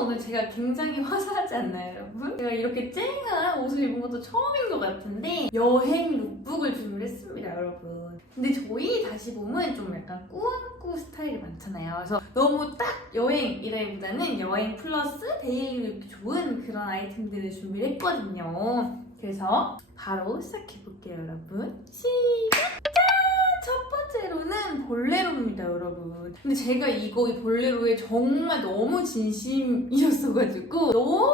오늘 제가 굉장히 화사하지 않나요 여러분? 제가 이렇게 쨍한 옷을 입은 것도 처음인 것 같은데 여행 룩북을 준비를 했습니다 여러분. 근데 저희 다시봄은 좀 약간 꾸안꾸 스타일이 많잖아요. 그래서 너무 딱 여행이라기보다는 여행 플러스 데일리 룩이 좋은 그런 아이템들을 준비를 했거든요. 그래서 바로 시작해볼게요 여러분. 시작! 짠! 첫 번째로는 볼레로입니다, 여러분. 근데 제가 이거 이 볼레로에 정말 너무 진심이었어가지고 너무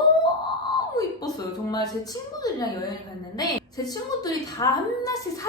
이뻤어요. 정말 제 친구들이랑 여행을 갔는데 제 친구들이 다 하나씩 살,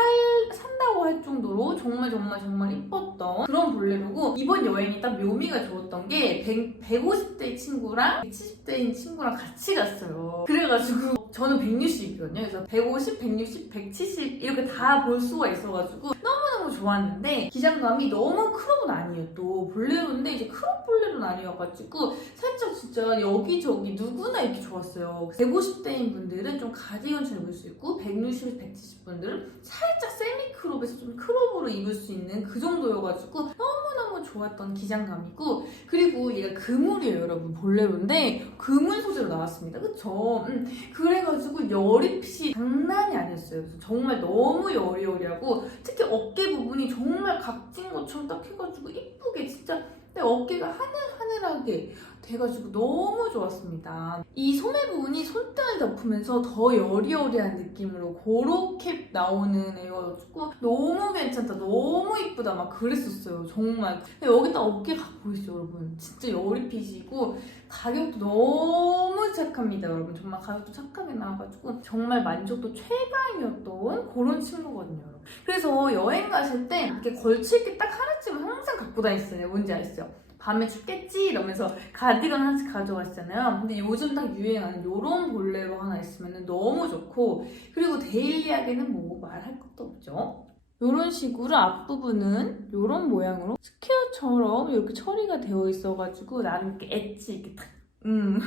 산다고 할 정도로 정말 정말 정말 이뻤던 그런 볼레로고 이번 여행이 딱 묘미가 좋았던 게 100, 150대 친구랑 170대인 친구랑 같이 갔어요. 그래가지고 저는 160이거든요. 그래서 150, 160, 170 이렇게 다 볼 수가 있어가지고 너무너무 좋았는데 기장감이 너무 크롭은 아니에요. 또 볼레로인데 이제 크롭 볼레로는 아니어가지고 살짝 진짜 여기저기 누구나 입기 좋았어요. 150대인 분들은 좀 가디건처럼 입을 수 있고 160, 170 분들은 살짝 세미 크롭에서 좀 크롭으로 입을 수 있는 그 정도여가지고 너무너무 좋았던 기장감이고 그리고 얘가 그물이에요 여러분 볼레로인데 그물 소재로 나왔습니다 그쵸? 음, 그래 가지고 열입이 장난이 아니었어요. 그래서 정말 너무 여리여리하고 특히 어깨 부분이 정말 각진 것처럼 딱 해가지고 이쁘게 진짜. 내 어깨가 하늘하늘하게 돼가지고 너무 좋았습니다. 이 소매 부분이 손등을 덮으면서 더 여리여리한 느낌으로 그렇게 나오는 애여가지고 너무 괜찮다, 너무 이쁘다 막 그랬었어요. 정말. 근데 여기다 어깨가 보이시죠, 여러분? 진짜 여리핏이고 가격도 너무 착합니다, 여러분. 정말 가격도 착하게 나와가지고 정말 만족도 최강이었던 그런 친구거든요. 그래서 여행 가실 때 이렇게 걸칠 게 딱 하나쯤은 항상 갖고 다니시잖아요. 뭔지 아시죠? 밤에 춥겠지 이러면서 가디건 하나씩 가져가시잖아요. 근데 요즘 딱 유행하는 요런 볼레로 하나 있으면 너무 좋고 그리고 데일리하게는 뭐 말할 것도 없죠. 요런 식으로 앞부분은 요런 모양으로 스퀘어처럼 이렇게 처리가 되어 있어가지고 나는 이렇게 엣지 이렇게 탁 음,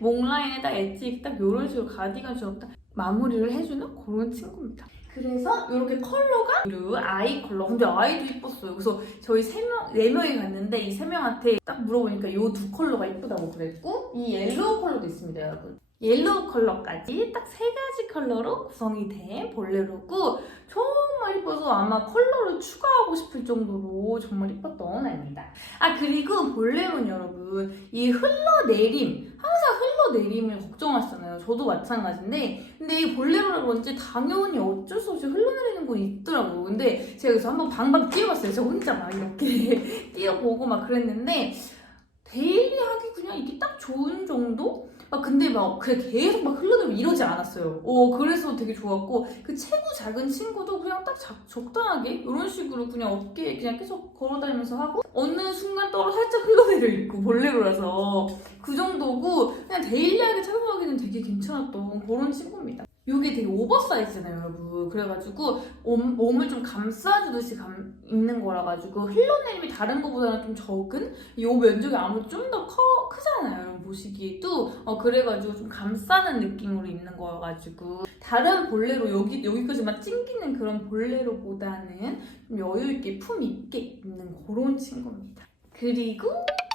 목 라인에 딱 엣지 딱 요런 식으로 가디건처럼 딱 마무리를 해주는 그런 친구입니다. 그래서 이렇게 컬러가 그 아이 컬러. 근데 아이도 이뻤어요. 그래서 저희 세 명, 네 명이 갔는데 이 세 명한테 딱 물어보니까 이 두 컬러가 이쁘다고 그랬고 이 옐로우 컬러도 있습니다, 여러분. 옐로우 컬러까지 딱 세 가지 컬러로 구성이 된 볼레로고 정말 이뻐서 아마 컬러를 추가하고 싶을 정도로 정말 이뻤던 아입니다. 아 그리고 볼레로는 여러분 이 흘러내림 항상 흘러 내림을 걱정하시잖아요. 저도 마찬가지인데 근데 이 볼레로라 그런지 당연히 어쩔 수 없이 흘러내리는 건 있더라고요. 근데 제가 그래서 한번 방방 뛰어봤어요. 저 혼자 막 이렇게 뛰어보고 막 그랬는데 데일리 하기 그냥 이게 딱 좋은 정도? 막 근데 막 그냥 계속 막 흘러내리고 이러지 않았어요. 어 그래서 되게 좋았고 그 체구 작은 친구도 그냥 딱 작- 적당하게 이런 식으로 그냥 어깨에 그냥 계속 걸어다니면서 하고 어느 순간 떨어 살짝 흘러내려 있고 볼레로라서 그 정도고 그냥 데일리하게 착용하기는 되게 괜찮았던 그런 친구입니다. 이게 되게 오버사이즈잖아요, 여러분. 그래가지고 몸, 몸을 좀 감싸주듯이 감, 입는 거라 가지고 흘러내림이 다른 것보다는 좀 적은 이 면적이 아무래도 좀더 크잖아요, 여러분 보시기에도. 어, 그래가지고 좀 감싸는 느낌으로 입는 거여가지고 다른 볼레로 여기 여기까지만 찡기는 그런 볼레로보다는 좀 여유 있게 품 있게 입는 그런 친구입니다. 그리고 짠!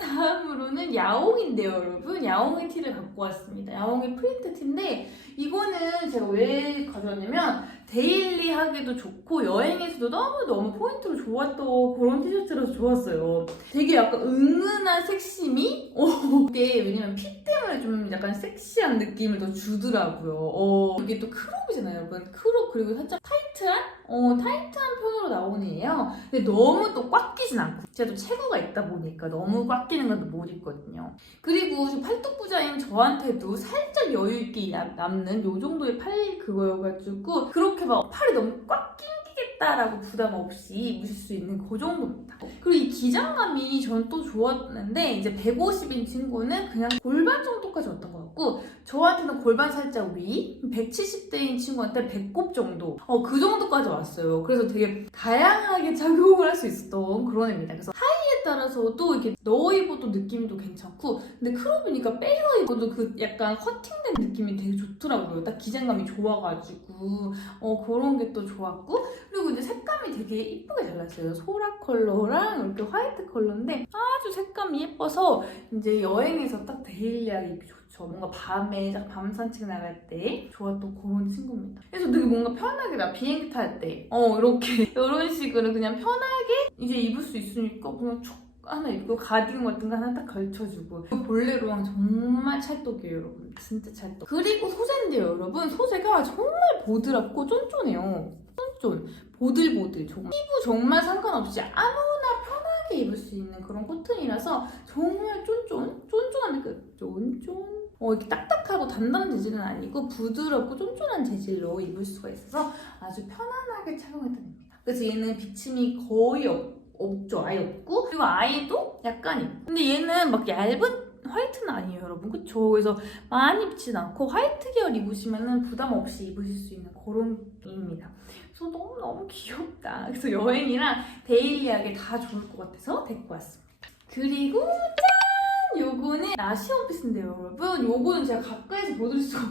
다음으로는 야옹인데요, 여러분. 야옹의 티를 갖고 왔습니다. 야옹의 프린트 티인데 이거는 제가 왜 가져왔냐면 데일리하게도 좋고 여행에서도 너무너무 포인트로 좋았던 그런 티셔츠라서 좋았어요. 되게 약간 은은한 섹시미? 어, 이게 왜냐면 핏 때문에 좀 약간 섹시한 느낌을 더 주더라고요. 어, 이게 또 크롭이잖아요, 여러분. 크롭 그리고 살짝 타이트한? 어, 타이트한 편으로 나 애예요. 근데 너무 또 꽉 끼진 않고. 제가 또 체구가 있다 보니까 너무 꽉 끼는 건 못 입거든요. 그리고 좀 팔뚝 부자인 저한테도 살짝 여유 있게 남- 남는 요 정도의 팔 그거여가지고 그렇게 막 팔이 너무 꽉 낑기겠다라고 부담 없이 입으실 수 있는 그 정도입니다. 그리고 이 기장감이 전 또 좋았는데 이제 150인 친구는 그냥 골반 정도까지 왔던 것 같고 저한테는 골반 살짝 위, 170대인 친구한테 배꼽 정도, 어 그 정도까지 왔어요. 그래서 되게 다양하게 착용을 할 수 있었던 그런 애입니다. 그래서 하이에 따라서도 이렇게 넣어 입어도 느낌도 괜찮고 근데 크롭이니까 빼서 입어도 그 약간 커팅된 느낌이 되게 좋더라고요. 딱 기장감이 좋아가지고 어 그런 게 또 좋았고 그리고 이제 색감이 되게 이쁘게 잘났어요. 소라 컬러랑 이렇게 화이트 컬러인데 아주 색감이 예뻐서 이제 여행에서 딱 데일리하게 입기 좋죠. 뭔가 밤에 딱밤 산책 나갈 때 좋았던 그런 친구입니다. 그래서 되게 뭔가 편하게 나 비행기 탈 때 어 이렇게 이런 식으로 그냥 편하게 이제 입을 수 있으니까 그냥 촉 하나 입고 가디건 같은 거 하나 딱 걸쳐주고 그 볼레로랑 정말 찰떡이에요 여러분 진짜 찰떡 그리고 소재인데요 여러분 소재가 정말 보드랍고 쫀쫀해요 쫀쫀 보들보들 정말 피부 정말 상관없이 아무나 편하게 입을 수 있는 그런 코튼이라서 정말 쫀쫀 쫀쫀한 그 쫀쫀 어, 이렇게 딱딱하고 단단한 재질은 아니고 부드럽고 쫀쫀한 재질로 입을 수가 있어서 아주 편안하게 착용해도 됩니다. 그래서 얘는 비침이 거의 없, 없죠. 아예 없고 그리고 아예도 약간 있고 근데 얘는 막 얇은 화이트는 아니에요 여러분 그쵸? 그래서 많이 입진 않고 화이트 계열 입으시면 부담 없이 입으실 수 있는 그런 입니다 그래서 너무너무 귀엽다. 그래서 여행이랑 데일리하게 다 좋을 것 같아서 데리고 왔습니다. 그리고 짠! 요거는 나시 원피스인데요 여러분. 요거는 제가 가까이서 보여드릴 수가 게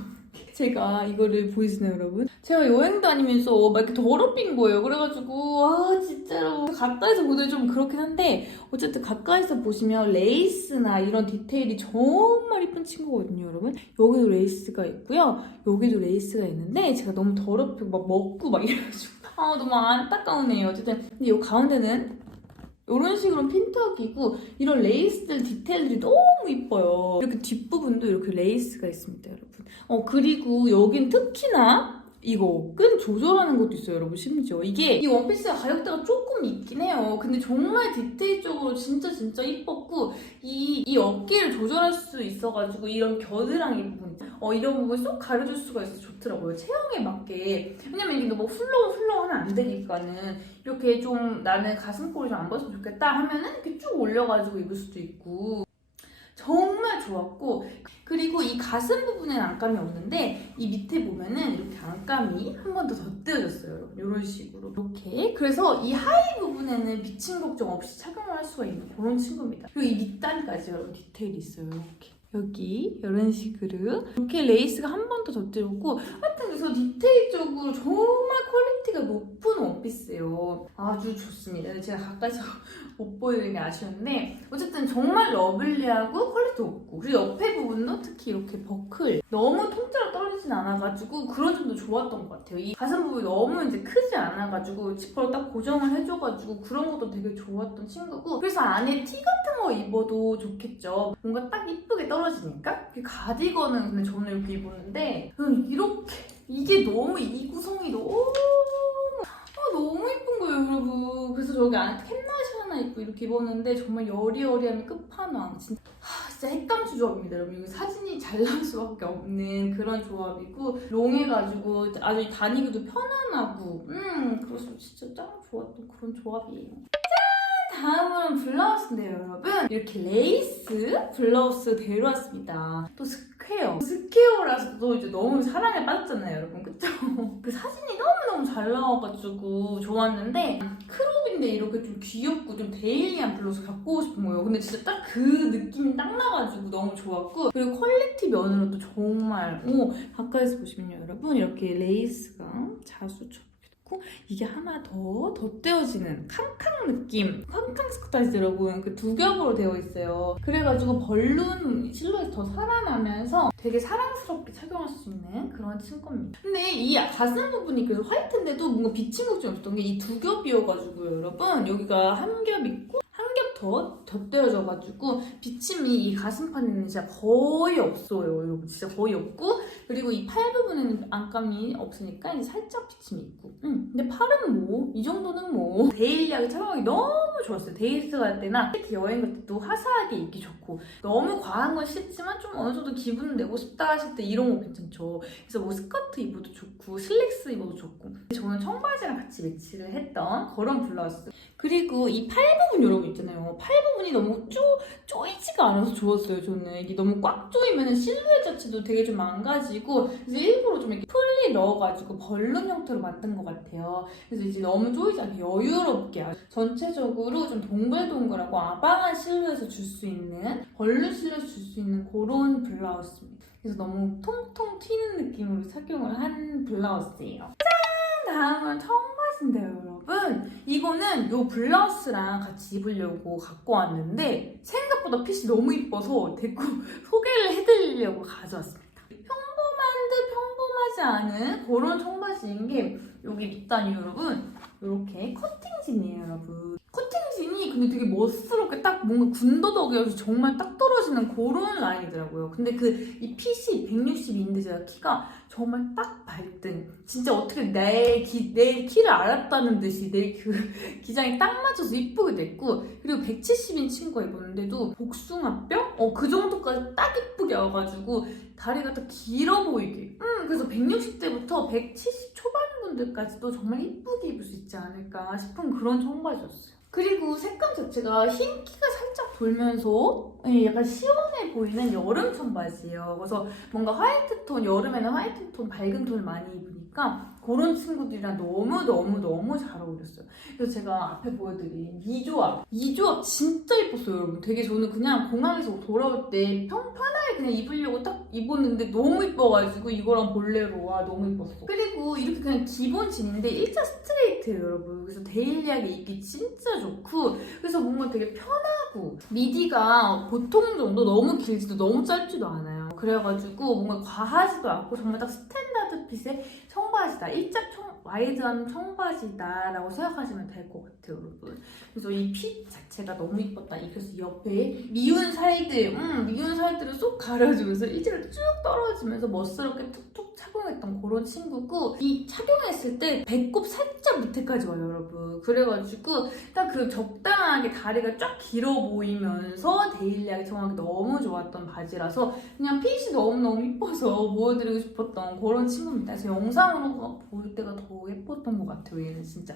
제가 이거를 보이시나요 여러분? 제가 여행 다니면서 막 이렇게 더럽힌 거예요. 그래가지고 아 진짜로. 가까이서 보기엔 좀 그렇긴 한데 어쨌든 가까이서 보시면 레이스나 이런 디테일이 정말 이쁜 친구거든요 여러분. 여기도 레이스가 있고요. 여기도 레이스가 있는데 제가 너무 더럽히고 막 먹고 막 이래가지고. 아 너무 안타까우네요. 어쨌든 근데 이 가운데는 이런 식으로 핀턱이고 이런 레이스들 디테일들이 너무 이뻐요. 이렇게 뒷부분도 이렇게 레이스가 있습니다, 여러분. 어 그리고 여긴 특히나 이거 끈 조절하는 것도 있어요, 여러분. 심지어 이게 이 원피스가 가격대가 조금 있긴 해요. 근데 정말 디테일적으로 진짜 진짜 이뻤고 이, 이 어깨를 조절할 수 있어가지고 이런 겨드랑이 부분 어 이런 부분 쏙 가려줄 수가 있어서 좋더라고요. 체형에 맞게 왜냐면 이게 너무 훌렁 훌렁 하면 안 되니까는 이렇게 좀 나는 가슴골이 좀안 벗으면 좋겠다 하면은 이렇게 쭉 올려가지고 입을 수도 있고 정말 좋았고 그리고 이 가슴 부분에는 안감이 없는데 이 밑에 보면은 이렇게 안감이 한 번 더 덧대어졌어요. 이런 식으로. 이렇게. 그래서 이 하의 부분에는 비침 걱정 없이 착용을 할 수가 있는 그런 친구입니다. 그리고 이 밑단까지 여러분 디테일이 있어요. 이렇게. 여기 이런 식으로. 이렇게 레이스가 한 번 더 덧대었고 그래서 디테일적으로 정말 퀄리티가 높은 원피스예요. 아주 좋습니다. 제가 가까이서 못 보여드리는 게 아쉬운데 어쨌든 정말 러블리하고 퀄리티 높고 그리고 옆에 부분도 특히 이렇게 버클 너무 통째로 떨어지진 않아가지고 그런 점도 좋았던 것 같아요. 이 가슴 부분이 너무 이제 크지 않아가지고 지퍼로 딱 고정을 해줘가지고 그런 것도 되게 좋았던 친구고 그래서 안에 티 같은 거 입어도 좋겠죠. 뭔가 딱 이쁘게 떨어지니까? 이 가디건은 근데 저는 이렇게 입었는데 저는 이렇게 이게 너무 이 구성이 너무 아, 너무 예쁜 거예요, 여러분. 그래서 저기 안에 캔나시 하나 입고 이렇게 입었는데 정말 여리여리함이 끝판왕. 진짜, 하, 진짜 핵감추 조합입니다, 여러분. 이거 사진이 잘 나올 수밖에 없는 그런 조합이고 롱해가지고 아주 다니기도 편안하고 음 그래서 진짜 짱 좋았던 그런 조합이에요. 다음은 블라우스인데요, 여러분. 이렇게 레이스 블라우스 데려왔습니다. 또 스퀘어. 스퀘어라서 또 이제 너무 사랑에 빠졌잖아요, 여러분. 그쵸? 그 사진이 너무너무 잘 나와가지고 좋았는데, 크롭인데 이렇게 좀 귀엽고 좀 데일리한 블라우스 갖고 싶은 거예요. 근데 진짜 딱 그 느낌이 딱 나가지고 너무 좋았고, 그리고 퀄리티 면으로도 정말, 오, 가까이서 보시면요, 여러분. 이렇게 레이스가 자수처럼. 이게 하나 더 덧대어지는 캉캉 느낌 캉캉 스커트아이즈 여러분 그 두 겹으로 되어 있어요. 그래가지고 벌룬 실루엣 더 살아나면서 되게 사랑스럽게 착용할 수 있는 그런 친구입니다. 근데 이 가슴 부분이 그래서 화이트인데도 뭔가 비친 걱정이 없었던 게 이 두 겹이어가지고 여러분 여기가 한 겹 있고 한겹더 덧대어져가지고 비침이 이 가슴판에는 진짜 거의 없어요 여러분. 진짜 거의 없고 그리고 이 팔 부분에는 안감이 없으니까 이제 살짝 비침이 있고. 음, 근데 팔은 뭐 이 정도는 뭐. 데일리하게 촬영하기 너무 좋았어요. 데이트 갈 때나 여행 갈 때도 화사하게 입기 좋고. 너무 과한 건 싫지만 좀 어느 정도 기분을 내고 싶다 하실 때 이런 거 괜찮죠. 그래서 뭐 스커트 입어도 좋고 슬랙스 입어도 좋고. 저는 청바지랑 같이 매치를 했던 그런 블라우스. 그리고 이 팔 부분 여러분 있잖아요. 팔 부분이 너무 쪼, 쪼이지가 않아서 좋았어요 저는. 이게 너무 꽉 조이면 실루엣 자체도 되게 좀 망가지 고 그래서 일부러 좀 이렇게 풀리 넣어가지고 벌룬 형태로 만든 것 같아요. 그래서 이제 너무 조이지 않게 여유롭게 전체적으로 좀 동글동글하고 아방한 실루엣을 줄 수 있는 벌룬 실루엣 줄수 있는 그런 블라우스입니다. 그래서 너무 통통 튀는 느낌으로 착용을 한 블라우스예요. 짠! 다음은 청바지인데요, 여러분. 이거는 이 블라우스랑 같이 입으려고 갖고 왔는데 생각보다 핏이 너무 이뻐서 데리고 소개를 해드리려고 가져왔습니다. 하지 않은 그런 청바지인 게 여기 밑단이 여러분 이렇게 커팅진이에요, 여러분. 커팅진이 근데 되게 멋스럽게 딱 뭔가 군더더기여서 정말 딱 떨어지는 그런 라인이더라고요. 근데 그 이 핏이 162인데 제가 키가 정말 딱 발등. 진짜 어떻게 내, 기, 내 키를 알았다는 듯이 내 그 기장이 딱 맞춰서 이쁘게 됐고 그리고 170인 친구가 입었는데도 복숭아뼈? 어, 그 정도까지 딱 이쁘게 와가지고 다리가 딱 길어 보이게. 음, 그래서 160대부터 170 초반 분들까지도 정말 이쁘게 입을 수 있지 않을까 싶은 그런 청바지였어요. 그리고 색감 자체가 흰기가 살짝 돌면서 예, 약간 시원해 보이는 여름 청바지예요. 그래서 뭔가 화이트 톤, 여름에는 화이트 톤, 밝은 톤을 많이 입으니까 그런 친구들이랑 너무너무너무 잘 어울렸어요. 그래서 제가 앞에 보여드린 이 조합. 이 조합 진짜 예뻤어요, 여러분. 되게 저는 그냥 공항에서 돌아올 때 평, 편하게 그냥 입으려고 딱 입었는데 너무 이뻐가지고 이거랑 볼레로와 너무 이뻤어. 그리고 이렇게 그냥 기본 진인데 일자 스트 레이트예요, 여러분. 그래서 데일리하게 입기 진짜 좋고 그래서 뭔가 되게 편하고 미디가 보통 정도 너무 길지도 너무 짧지도 않아요. 그래가지고 뭔가 과하지도 않고 정말 딱 스탠다드 핏의 청바지다. 일자 청, 와이드한 청바지다라고 생각하시면 될 것 같아요, 여러분. 그래서 이 핏 자체가 너무 이뻤다. 그래서 옆에 미운 살들, 음, 미운 살들을 쏙 가려주면서 일자로 쭉 떨어지면서 멋스럽게 툭툭 착용했던 그런 친구고 이 착용했을 때 배꼽 살짝 밑에까지 와요, 여러분. 그래가지고 딱 그 적당하게 다리가 쫙 길어 보이면서 데일리하게 정하기 너무 좋았던 바지라서 그냥 핏이 너무너무 이뻐서 보여드리고 싶었던 그런 친구입니다. 그래서 영상 으로 볼 때가 더 예뻤던 것 같아요, 얘는 진짜.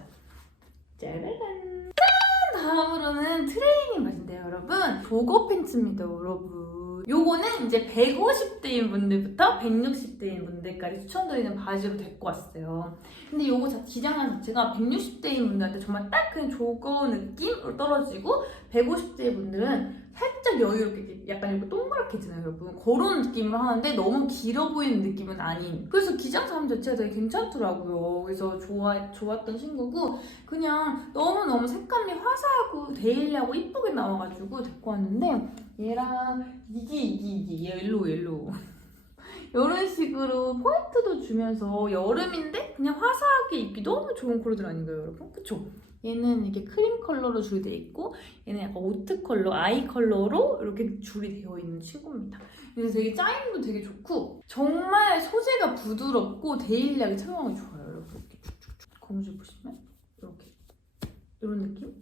짜라란. 짠! 다음으로는 트레이닝 바지인데요, 여러분. 조거 팬츠입니다, 여러분. 요거는 이제 150대인 분들부터 160대인 분들까지 추천드리는 바지로 데리고 왔어요. 근데 요거 자, 기장감 자체가 160대인 분들한테 정말 딱 그냥 조거 느낌으로 떨어지고 150대 분들은 살짝 여유롭게 약간 이렇게 동그랗게 있잖아요 여러분 그런 느낌을 하는데 너무 길어 보이는 느낌은 아닌 그래서 기장감 자체가 되게 괜찮더라고요 그래서 좋아, 좋았던 친구고 그냥 너무너무 색감이 화사하고 데일리하고 이쁘게 나와가지고 데리고 왔는데 얘랑 이게 이게 이게 옐로우 옐로우 이런 식으로 포인트도 주면서 여름인데 그냥 화사하게 입기 너무 좋은 컬러들 아닌가요 여러분? 그쵸? 얘는 이렇게 크림 컬러로 줄이 돼 있고 얘는 약간 오트 컬러, 아이 컬러로 이렇게 줄이 되어 있는 친구입니다. 그래서 되게 짜임도 되게 좋고 정말 소재가 부드럽고 데일리하게 착용하기 좋아요. 이렇게 쭉쭉쭉 고무줄 보시면 이렇게 이런 느낌?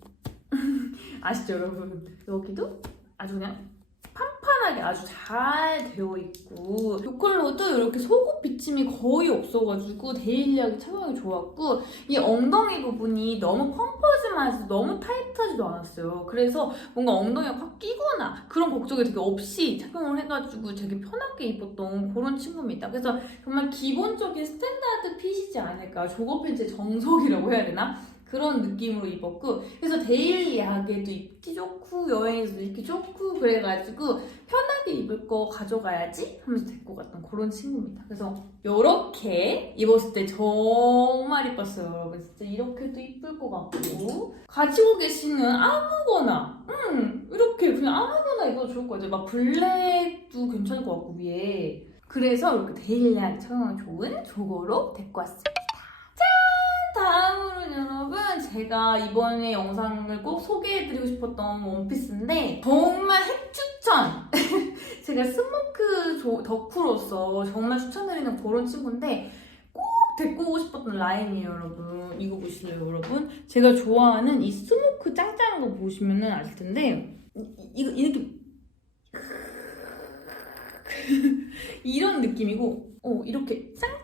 아시죠, 여러분? 여기도 아주 그냥 판판하게 아주 잘 되어 있고 이 컬러도 이렇게 속옷 비침이 거의 없어가지고 데일리하게 착용하기 좋았고 이 엉덩이 부분이 너무 펌퍼짐하지 너무 타이트하지도 않았어요. 그래서 뭔가 엉덩이가 확 끼거나 그런 걱정이 되게 없이 착용을 해가지고 되게 편하게 입었던 그런 친구입니다. 그래서 정말 기본적인 스탠다드 핏이지 않을까. 조거 팬츠의 정석이라고 해야 되나? 그런 느낌으로 입었고 그래서 데일리 하게도 입기 좋고 여행에서도 입기 좋고 그래가지고 편하게 입을 거 가져가야지 하면서 데리고 갔던 그런 친구입니다. 그래서 이렇게 입었을 때 정말 이뻤어요, 여러분. 진짜 이렇게도 이쁠 것 같고 가지고 계시는 아무거나, 음 이렇게 그냥 아무거나 입어도 좋을 것 같아요. 막 블랙도 괜찮을 것 같고 위에. 그래서 이렇게 데일리하게 착용하기 좋은 조거로 데리고 왔습니다. 짠! 다음으로는 여러분 제가 이번에 영상을 꼭 소개해드리고 싶었던 원피스인데 정말 핵추천! 제가 스모크 조- 덕후로서 정말 추천드리는 그런 친구인데 꼭 데리고 오고 싶었던 라인이에요 여러분 이거 보실래요 여러분? 제가 좋아하는 이 스모크 짱짱한 거 보시면은 알 텐데 이, 이- 이거 이 느낌 이런 느낌이고 어, 이렇게 짱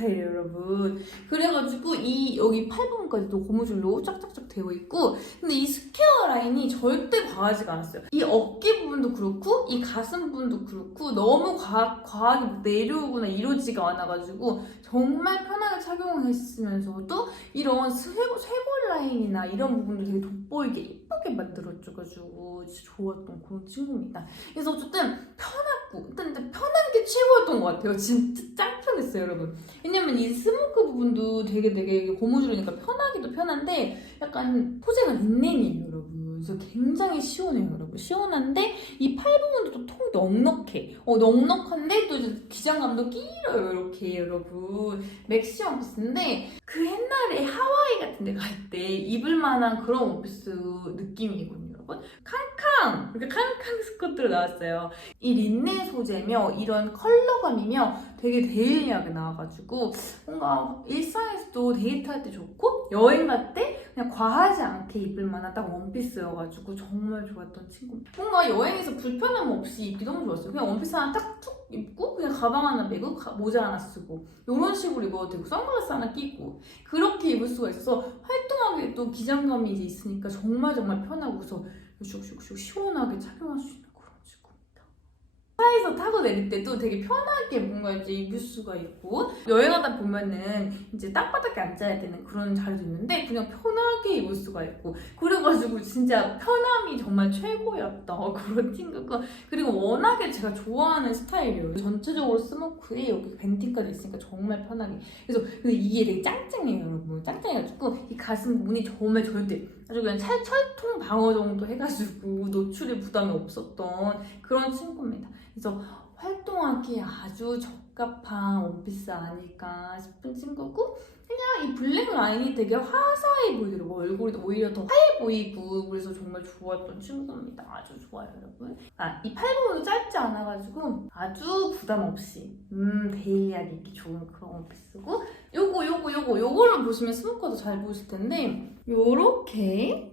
짱한 스타일이에요, 여러분. 그래가지고 이 여기 팔 부분까지도 고무줄로 쫙쫙쫙 되어 있고, 근데 이 스퀘어 라인이 절대 과하지가 않았어요. 이 어깨 부분도 그렇고, 이 가슴 부분도 그렇고, 너무 과, 과하게 내려오거나 이러지가 않아가지고 정말 편하게 착용했으면서도 이런 쇄골, 쇄골 라인이나 이런 부분도 되게 돋보이게 예쁘게 만들어줘가지고 진짜 좋았던 그런 친구입니다. 그래서 어쨌든 편하 고 일단 근데 편한 게 최고였던 것 같아요. 진짜 짱 편했어요, 여러분. 왜냐면 이 스모크 부분도 되게 되게 고무줄이니까 편하기도 편한데 약간 소재가 린넨이에요, 여러분. 그래서 굉장히 시원해요, 여러분. 시원한데 이 팔 부분도 또 통이 넉넉해. 어, 넉넉한데 또 이제 기장감도 길어요, 이렇게 여러분. 맥시 원피스인데 그 옛날에 하와이 같은 데 갈 때 입을 만한 그런 원피스 느낌이거든요, 여러분. 캉캉! 이렇게 캉캉 스커트로 나왔어요. 이 린넨 소재며 이런 컬러감이며 되게 데일리하게 나와가지고 뭔가 일상에서도 데이트할 때 좋고 여행 갈 때 그냥 과하지 않게 입을 만한 딱 원피스여가지고 정말 좋았던 친구입니다. 뭔가 여행에서 불편함 없이 입기 너무 좋았어요. 그냥 원피스 하나 딱 툭 입고 그냥 가방 하나 메고 가- 모자 하나 쓰고 이런 식으로 입어도 되고 선글라스 하나 끼고 그렇게 입을 수가 있어서 활동하기에 또 기장감이 이제 있으니까 정말 정말 편하고 그래서 슉슉슉 시원하게 착용할 수 있는. 차에서 타고 내릴 때도 되게 편하게 뭔가 이제 입을 수가 있고. 여행하다 보면은 이제 땅바닥에 앉아야 되는 그런 자리도 있는데 그냥 편하게 입을 수가 있고. 그래가지고 진짜 편함이 정말 최고였던 그런 친구고. 그리고 워낙에 제가 좋아하는 스타일이에요. 전체적으로 스모크에 여기 밴딩까지 있으니까 정말 편하게. 그래서 이게 되게 짱짱해요 여러분. 짱짱해가지고 이 가슴 부분이 정말 절대 아주 그냥 찰, 철통 방어 정도 해가지고 노출에 부담이 없었던 그런 친구입니다 그래서 활동하기에 아주 적합한 원피스 아닐까 싶은 친구고 그냥 이 블랙 라인이 되게 화사해 보이더라고. 얼굴이 오히려 더 하얘 보이고 그래서 정말 좋았던 친구입니다. 아주 좋아요 여러분. 아 이 팔부분도 짧지 않아가지고 아주 부담 없이 음 데일리하게 입기 좋은 그런 원피스고 요거 요거 요거 요거를 보시면 스모커도 잘 보실 텐데 요렇게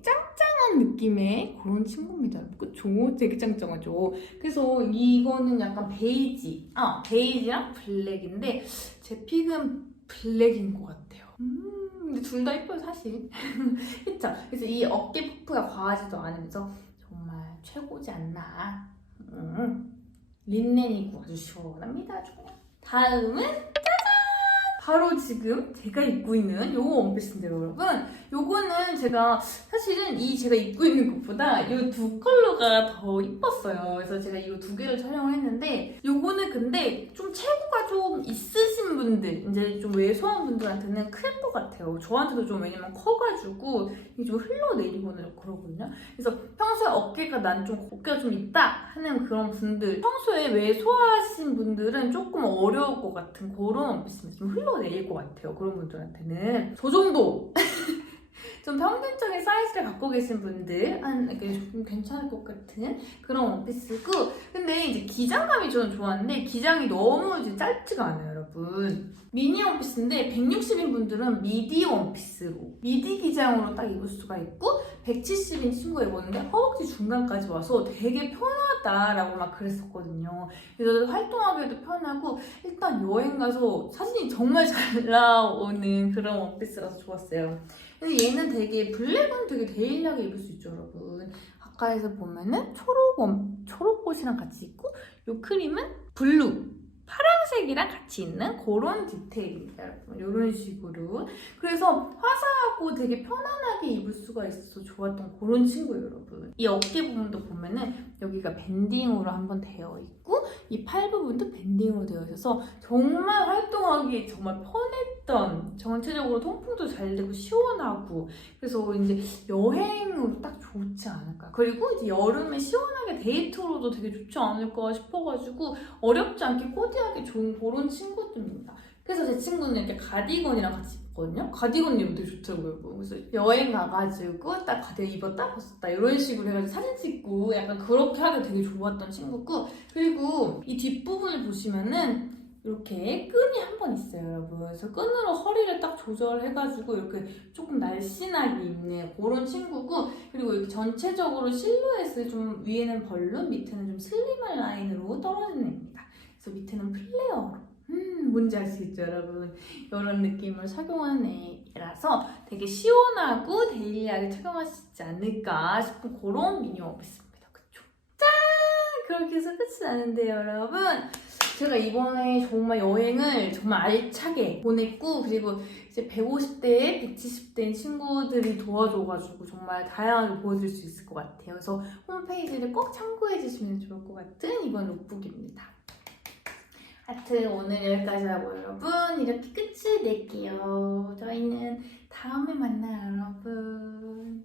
짱짱한 느낌의 그런 친구입니다. 그쵸? 되게 짱짱하죠. 그래서 이거는 약간 베이지 아 베이지랑 블랙인데 제 픽은 블랙인 것 같아요. 음 근데 둘 다 예뻐요 사실. 그쵸? 그래서 이 어깨 퍼프가 과하지도 않으면서 정말 최고지 않나. 음, 린넨이고 아주 시원합니다 그냥 다음은 바로 지금 제가 입고 있는 요거 원피스인데요, 여러분. 요거는 제가 사실은 이 제가 입고 있는 것보다 요 두 컬러가 더 이뻤어요. 그래서 제가 이거 두 개를 촬영을 했는데 요거는 근데 좀 체구가 좀 있으신 분들, 이제 좀 왜소한 분들한테는 클것 같아요. 저한테도 좀 왜냐면 커가지고 이게 좀 흘러내리거나 그러거든요. 그래서 평소에 어깨가 난 좀 어깨가 좀 있다 하는 그런 분들, 평소에 왜소하신 분들은 조금 어려울 것 같은 그런 원피스인데 좀 흘러내릴 것 같아요. 그런 분들한테는. 저 정도. 좀 평균적인 사이즈를 갖고 계신 분들 한 이렇게 좀 괜찮을 것 같은 그런 원피스고. 근데 이제 기장감이 저는 좋았는데 기장이 너무 이제 짧지가 않아요 여러분. 미니 원피스인데 160인 분들은 미디 원피스로 미디 기장으로 딱 입을 수가 있고 170인 친구가 입었는데 허벅지 중간까지 와서 되게 편하다라고 막 그랬었거든요. 그래서 활동하기에도 편하고 일단 여행 가서 사진이 정말 잘 나오는 그런 원피스라서 좋았어요. 근데 얘는 되게 블랙은 되게 데일리하게 입을 수 있죠, 여러분. 가까이서 보면은 초록 원, 초록옷이랑 같이 있고 요 크림은 블루, 파란색이랑 같이 있는 그런 디테일입니다, 여러분. 이런 식으로. 그래서 화사하고 되게 편안하게 입을 수가 있어서 좋았던 그런 친구예요, 여러분. 이 어깨 부분도 보면은 여기가 밴딩으로 한번 되어 있고 이 팔 부분도 밴딩으로 되어 있어서 정말 활동하기 정말 편했던 전체적으로 통풍도 잘 되고 시원하고 그래서 이제 여행으로 딱 좋지 않을까 그리고 이제 여름에 시원하게 데이트로도 되게 좋지 않을까 싶어가지고 어렵지 않게 코디하기 좋은 그런 친구들입니다. 그래서 제 친구는 이렇게 가디건이랑 같이 입거든요. 가디건 입으면 되게 좋더라고요. 그래서 여행 가가지고 딱 가디건 입었다 벗었다 이런 식으로 해가지고 사진 찍고 약간 그렇게 하기 되게 좋았던 친구고 그리고 이 뒷부분을 보시면은 이렇게 끈이 한 번 있어요, 여러분. 그래서 끈으로 허리를 딱 조절해가지고 이렇게 조금 날씬하게 입는 그런 친구고 그리고 이렇게 전체적으로 실루엣을 좀 위에는 벌룬, 밑에는 좀 슬림한 라인으로 떨어지는 애입니다. 그래서 밑에는 플레어로 음, 뭔지 알 수 있죠, 여러분? 이런 느낌을 착용한 애라서 되게 시원하고 데일리하게 있지 않을까 싶은 그런 미니홈피스입니다. 그쵸? 짠! 그렇게 해서 끝이 나는데요, 여러분. 제가 이번에 정말 여행을 정말 알차게 보냈고, 그리고 이제 150대, 170대인 친구들이 도와줘가지고 정말 다양하게 보여줄 수 있을 것 같아요. 그래서 홈페이지를 꼭 참고해 주시면 좋을 것 같은 이번 룩북입니다. 하여튼 오늘 여기까지 하고 여러분 이렇게 끝을 낼게요. 저희는 다음에 만나요 여러분.